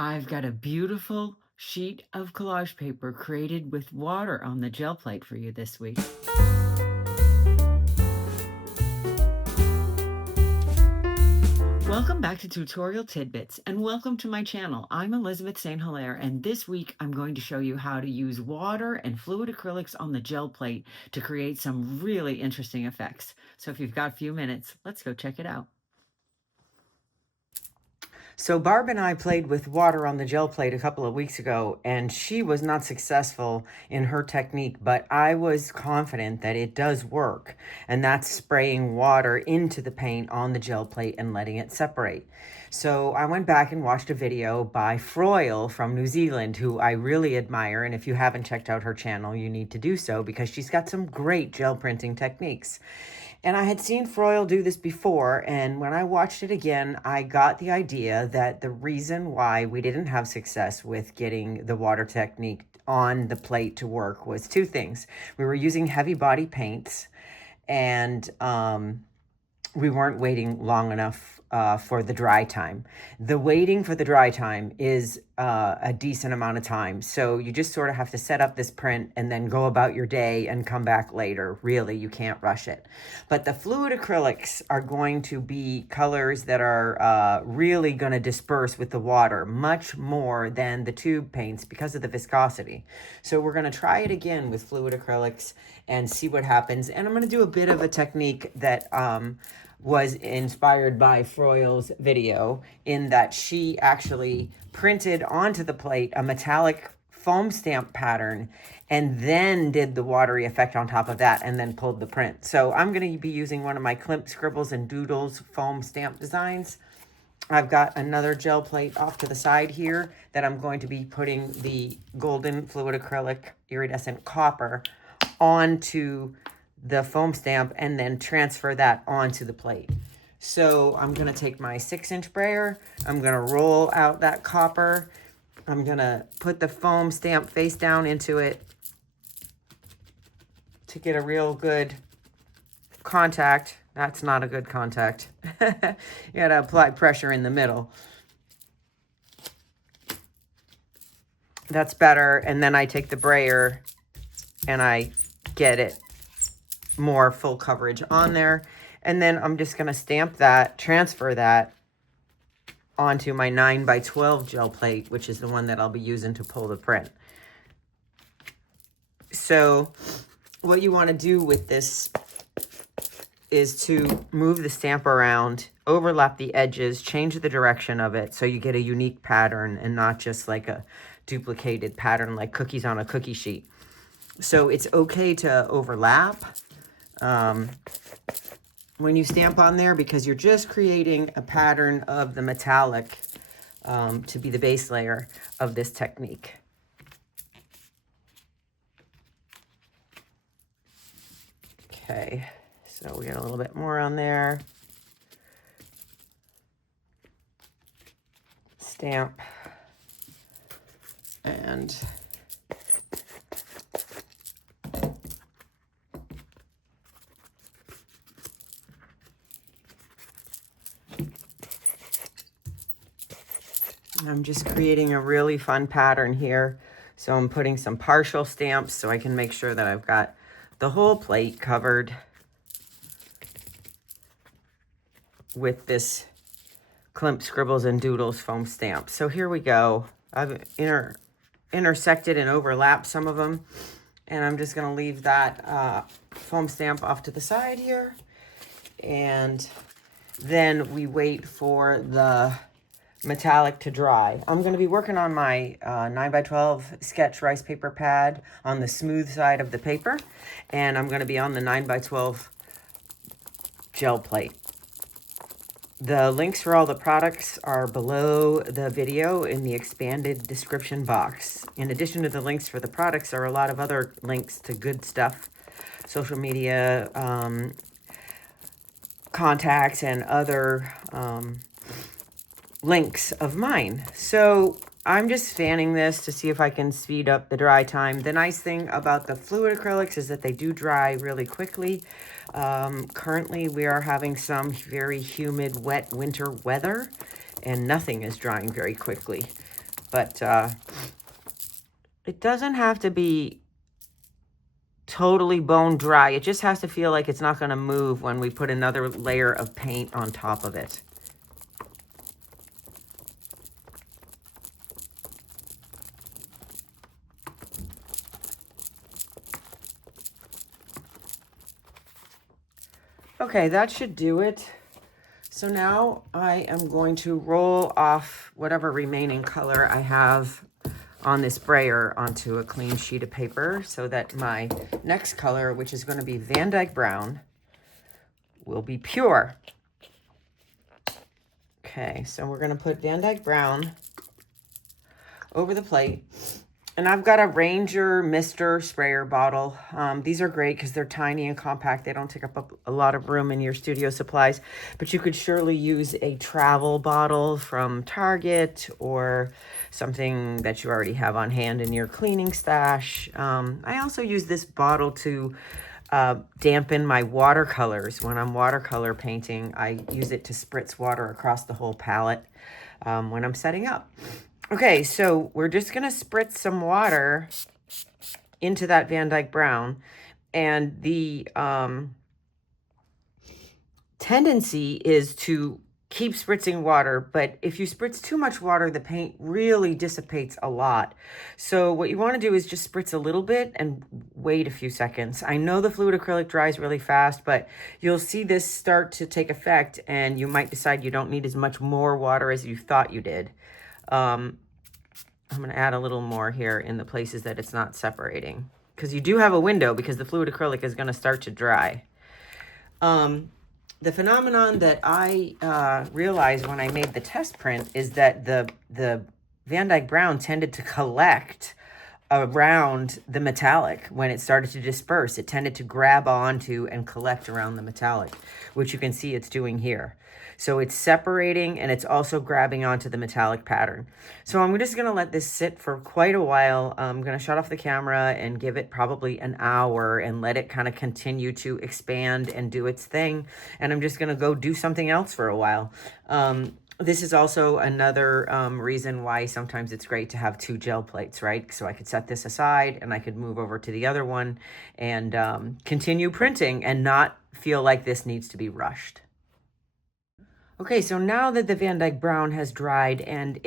I've got a beautiful sheet of collage paper created with water on the gel plate for you this week. Welcome back to Tutorial Tidbits and welcome to my channel. I'm Elizabeth St. Hilaire and this week I'm going to show you how to use water and fluid acrylics on the gel plate to create some really interesting effects. So if you've got a few minutes, let's go check it out. So Barb and I played with water on the gel plate a couple of weeks ago, and she was not successful in her technique, but I was confident that it does work, and that's spraying water into the paint on the gel plate and letting it separate. So I went back and watched a video by Froyle from New Zealand, who I really admire, and if you haven't checked out her channel, you need to do so because she's got some great gel printing techniques. And I had seen Froyle do this before, and when I watched it again, I got the idea that the reason why we didn't have success with getting the water technique on the plate to work was two things. We were using heavy body paints, and we weren't waiting long enough for the dry time. The waiting for the dry time is a decent amount of time. So you just sort of have to set up this print and then go about your day and come back later. Really, you can't rush it. But the fluid acrylics are going to be colors that are really going to disperse with the water much more than the tube paints because of the viscosity. So we're going to try it again with fluid acrylics and see what happens. And I'm going to do a bit of a technique that was inspired by Froyle's video, in that she actually printed onto the plate a metallic foam stamp pattern and then did the watery effect on top of that and then pulled the print. So I'm going to be using one of my Klimt Scribbles and Doodles foam stamp designs. I've got another gel plate off to the side here that I'm going to be putting the golden fluid acrylic iridescent copper onto the foam stamp and then transfer that onto the plate. So I'm going to take my 6-inch brayer. I'm going to roll out that copper. I'm going to put the foam stamp face down into it to get a real good contact. That's not a good contact. You got to apply pressure in the middle. That's better. And then I take the brayer and I get it more full coverage on there. And then I'm just going to stamp that, transfer that onto my 9x12 gel plate, which is the one that I'll be using to pull the print. So what you want to do with this is to move the stamp around, overlap the edges, change the direction of it so you get a unique pattern and not just like a duplicated pattern like cookies on a cookie sheet. So it's okay to overlap when you stamp on there, because you're just creating a pattern of the metallic to be the base layer of this technique. Okay, so we got a little bit more on there. Stamp and I'm just creating a really fun pattern here. So I'm putting some partial stamps so I can make sure that I've got the whole plate covered with this Klimt Scribbles and Doodles foam stamp. So here we go. I've intersected and overlapped some of them. And I'm just going to leave that foam stamp off to the side here. And then we wait for the metallic to dry. I'm going to be working on my 9x12 sketch rice paper pad on the smooth side of the paper, and I'm going to be on the 9x12 gel plate. The links for all the products are below the video in the expanded description box. In addition to the links for the products are a lot of other links to good stuff, social media, contacts, and other links of mine. So I'm just fanning this to see if I can speed up the dry time. The nice thing about the fluid acrylics is that they do dry really quickly. Currently we are having some very humid, wet winter weather, and nothing is drying very quickly. But it doesn't have to be totally bone dry. It just has to feel like it's not going to move when we put another layer of paint on top of it. Okay, that should do it. So now I am going to roll off whatever remaining color I have on this sprayer onto a clean sheet of paper so that my next color, which is going to be Van Dyke Brown, will be pure. Okay, so we're going to put Van Dyke Brown over the plate. And I've got a Ranger Mister sprayer bottle. These are great because they're tiny and compact. They don't take up a lot of room in your studio supplies. But you could surely use a travel bottle from Target or something that you already have on hand in your cleaning stash. I also use this bottle to dampen my watercolors. When I'm watercolor painting, I use it to spritz water across the whole palette when I'm setting up. Okay, so we're just going to spritz some water into that Van Dyke Brown. And the tendency is to keep spritzing water, but if you spritz too much water, the paint really dissipates a lot. So what you want to do is just spritz a little bit and wait a few seconds. I know the fluid acrylic dries really fast, but you'll see this start to take effect and you might decide you don't need as much more water as you thought you did. I'm going to add a little more here in the places that it's not separating, because you do have a window because the fluid acrylic is going to start to dry. The phenomenon that I realized when I made the test print is that the Van Dyke Brown tended to collect around the metallic when it started to disperse. It tended to grab onto and collect around the metallic, which you can see it's doing here. So it's separating and it's also grabbing onto the metallic pattern. So I'm just going to let this sit for quite a while. I'm going to shut off the camera and give it probably an hour and let it kind of continue to expand and do its thing. And I'm just going to go do something else for a while. This is also another reason why sometimes it's great to have two gel plates, right? So I could set this aside and I could move over to the other one and continue printing and not feel like this needs to be rushed. Okay, so now that the Van Dyke Brown has dried and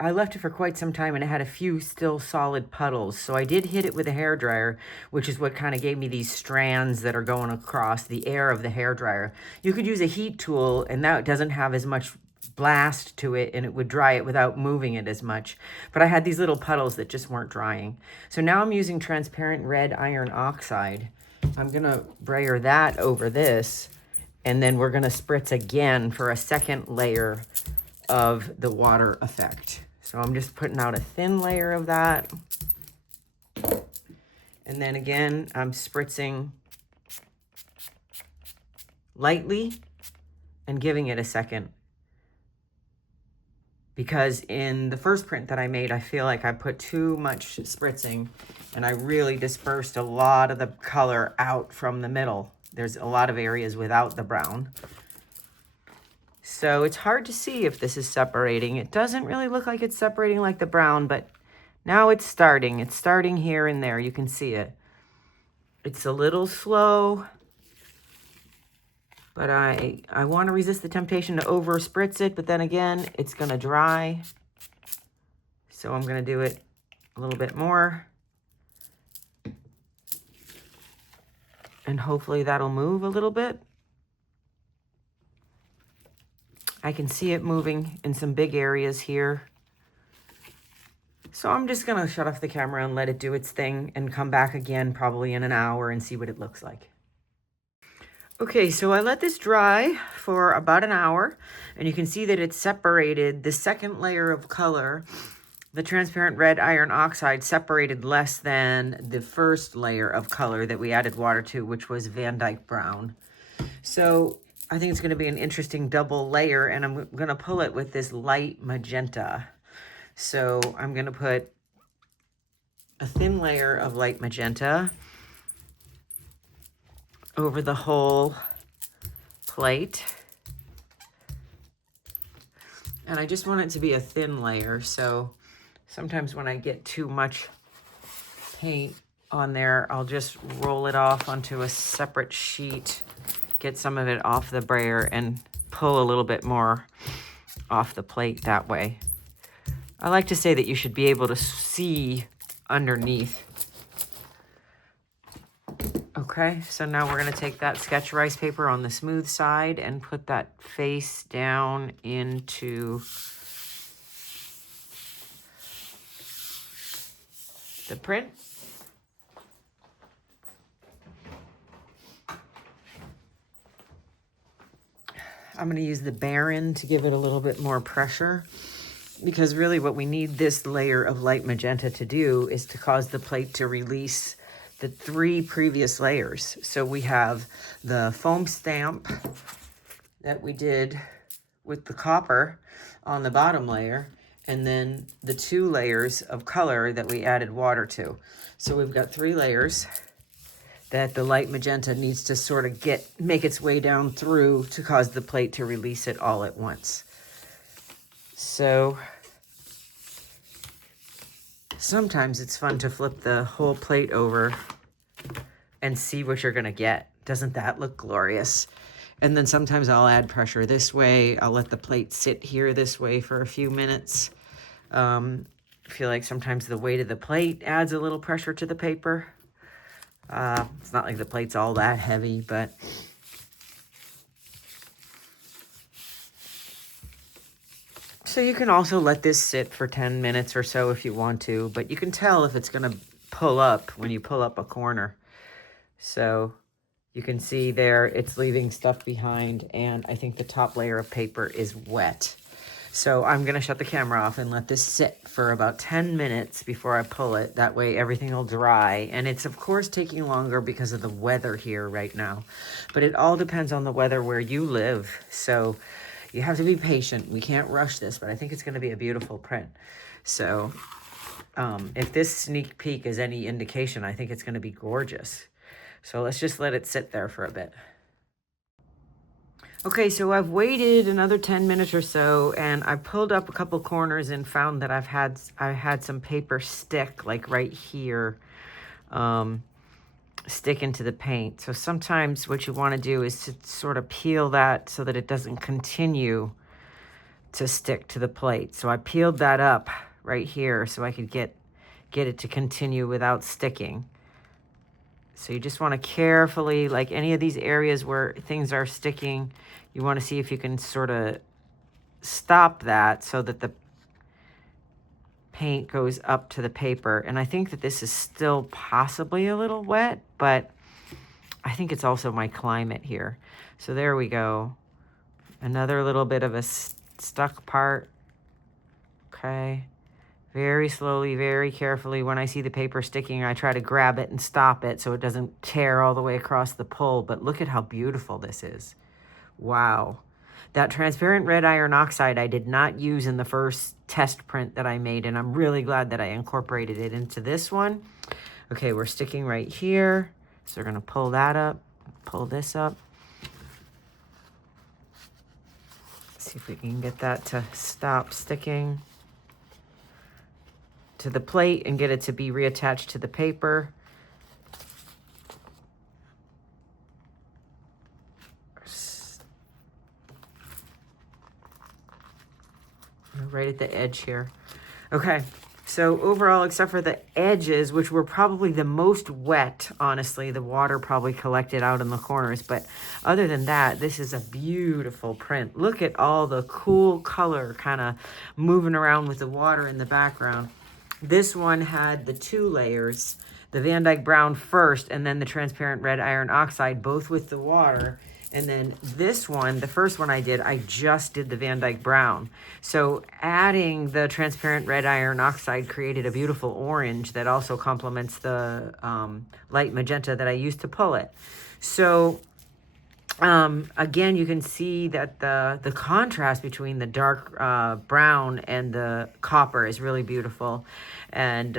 I left it for quite some time and it had a few still solid puddles. So I did hit it with a hairdryer, which is what kind of gave me these strands that are going across the air of the hairdryer. You could use a heat tool and that doesn't have as much blast to it and it would dry it without moving it as much. But I had these little puddles that just weren't drying. So now I'm using transparent red iron oxide. I'm going to brayer that over this. And then we're going to spritz again for a second layer of the water effect. So I'm just putting out a thin layer of that. And then again, I'm spritzing lightly and giving it a second. Because in the first print that I made, I feel like I put too much spritzing and I really dispersed a lot of the color out from the middle. There's a lot of areas without the brown. So it's hard to see if this is separating. It doesn't really look like it's separating like the brown, but now it's starting. It's starting here and there. You can see it. It's a little slow, but I want to resist the temptation to over spritz it, but then again, it's going to dry. So I'm going to do it a little bit more. And hopefully that'll move a little bit. I can see it moving in some big areas here. So I'm just going to shut off the camera and let it do its thing and come back again probably in an hour and see what it looks like. Okay, so I let this dry for about an hour and you can see that it's separated the second layer of color. The transparent red iron oxide separated less than the first layer of color that we added water to, which was Van Dyke Brown. So I think it's going to be an interesting double layer, and I'm going to pull it with this light magenta. So I'm going to put a thin layer of light magenta over the whole plate. And I just want it to be a thin layer, so Sometimes when I get too much paint on there, I'll just roll it off onto a separate sheet, get some of it off the brayer, and pull a little bit more off the plate that way. I like to say that you should be able to see underneath. Okay, so now we're going to take that sketch rice paper on the smooth side and put that face down into the print. I'm going to use the Baron to give it a little bit more pressure, because really what we need this layer of light magenta to do is to cause the plate to release the 3 previous layers. So we have the foam stamp that we did with the copper on the bottom layer, and then the 2 layers of color that we added water to. So we've got 3 layers that the light magenta needs to sort of make its way down through to cause the plate to release it all at once. So sometimes it's fun to flip the whole plate over and see what you're gonna get. Doesn't that look glorious? And then sometimes I'll add pressure this way. I'll let the plate sit here this way for a few minutes. I feel like sometimes the weight of the plate adds a little pressure to the paper. It's not like the plate's all that heavy, but so you can also let this sit for 10 minutes or so if you want to, but you can tell if it's going to pull up when you pull up a corner. So you can see there it's leaving stuff behind, and I think the top layer of paper is wet. So I'm going to shut the camera off and let this sit for about 10 minutes before I pull it. That way everything will dry. And it's of course taking longer because of the weather here right now. But it all depends on the weather where you live. So you have to be patient. We can't rush this, but I think it's going to be a beautiful print. So if this sneak peek is any indication, I think it's going to be gorgeous. So let's just let it sit there for a bit. Okay, so I've waited another 10 minutes or so, and I pulled up a couple corners and found that I had some paper stick, like right here, stick into the paint. So sometimes what you want to do is to sort of peel that so that it doesn't continue to stick to the plate. So I peeled that up right here so I could get it to continue without sticking. So you just want to carefully, like any of these areas where things are sticking, you want to see if you can sort of stop that so that the paint goes up to the paper. And I think that this is still possibly a little wet, but I think it's also my climate here. So there we go. Another little bit of a stuck part. Okay. Very slowly, very carefully. When I see the paper sticking, I try to grab it and stop it so it doesn't tear all the way across the pull. But look at how beautiful this is. Wow. That transparent red iron oxide I did not use in the first test print that I made, and I'm really glad that I incorporated it into this one. Okay, we're sticking right here. So we're going to pull that up, pull this up. See if we can get that to stop sticking to the plate and get it to be reattached to the paper. Right at the edge here. Okay, so overall, except for the edges, which were probably the most wet, honestly, the water probably collected out in the corners, but other than that, this is a beautiful print. Look at all the cool color kind of moving around with the water in the background. This one had the 2 layers, the Van Dyke Brown first, and then the transparent red iron oxide, both with the water. And then this one, the first one I did, I just did the Van Dyke Brown. So adding the transparent red iron oxide created a beautiful orange that also complements the light magenta that I used to pull it. So again, you can see that the contrast between the dark brown and the copper is really beautiful. And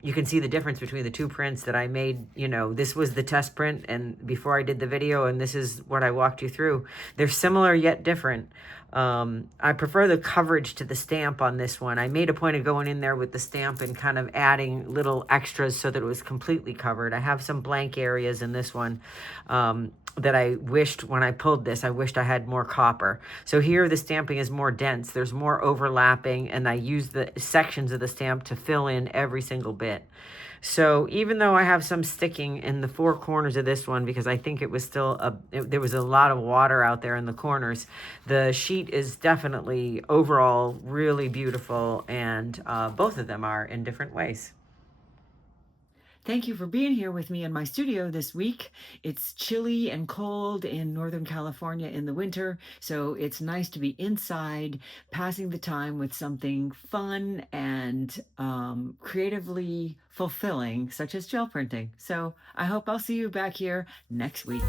you can see the difference between the 2 prints that I made. You know, this was the test print and before I did the video, and this is what I walked you through. They're similar yet different. I prefer the coverage to the stamp on this one. I made a point of going in there with the stamp and kind of adding little extras so that it was completely covered. I have some blank areas in this one that I wished when I pulled this, I wished I had more copper. So here the stamping is more dense. There's more overlapping, and I use the sections of the stamp to fill in every single bit. So even though I have some sticking in the four corners of this one, because I think it was still, there was a lot of water out there in the corners, the sheet is definitely overall really beautiful, and both of them are in different ways. Thank you for being here with me in my studio this week. It's chilly and cold in Northern California in the winter, so it's nice to be inside, passing the time with something fun and creatively fulfilling, such as gel printing. So I hope I'll see you back here next week.